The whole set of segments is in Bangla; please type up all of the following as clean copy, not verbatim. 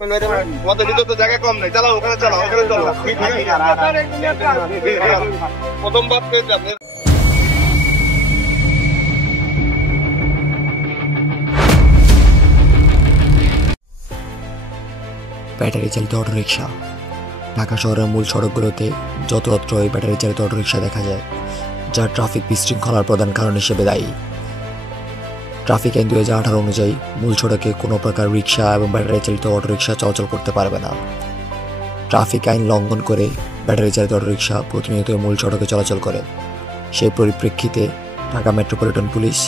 তোমাদের ভিতর তো জায়গা কম নেই, চালাও ওখানে, চালাও ওখানে, চালাও প্রথম বাদ পেয়েছে আপনি। ব্যাটারি চালিত অটোরিকশা। ঢাকা শহরের মূল সড়কগুলোতে যত্রতত্র এই ব্যাটারি চালিত অটোরিকশা দেখা যায়, যা ট্রাফিক বিশৃঙ্খলার প্রধান কারণ হিসেবে দায়ী। ট্রাফিক আইন 2018 অনুযায়ী মূল সড়কে কোনো প্রকার রিক্সা এবং ব্যাটারি চালিত অটোরিকশা চলাচল করতে পারবে না। ট্রাফিক আইন লঙ্ঘন করে ব্যাটারি চালিত অটোরিকশা প্রতিনিয়ত মূল সড়কে চলাচল করে। সেই পরিপ্রেক্ষিতে Dhaka metropolitan police,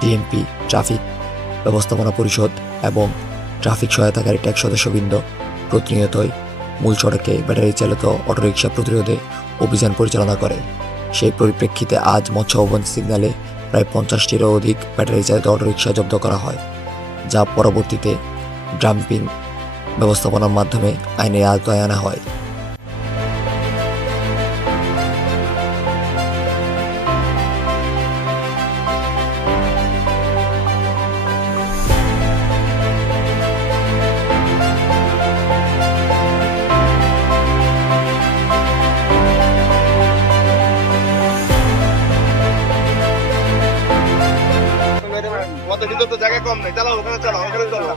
DMP, traffic ব্যবস্থাপনা পরিষদ এবং ট্রাফিক সহায়তাকারী ট্যাক্স সদস্যবৃন্দ প্রতিনিয়তই মূল সড়কে ব্যাটারি চালিত অটোরিকশা প্রতিরোধে অভিযান পরিচালনা করে। সেই পরিপ্রেক্ষিতে আজ মৎস্য ভবন সিগন্যালে প্রায় 50টিরও অধিক ব্যাটারি চালিত অটোরিকশা জব্দ করা হয়, যা পরবর্তীতে ডাম্পিং ব্যবস্থাপনার মাধ্যমে আইনের আওতায় আনা হয়। তোমাদের ভিতর তো জায়গা কম নেই, চালাও ওখানে, চালাও ওখানে, চালাও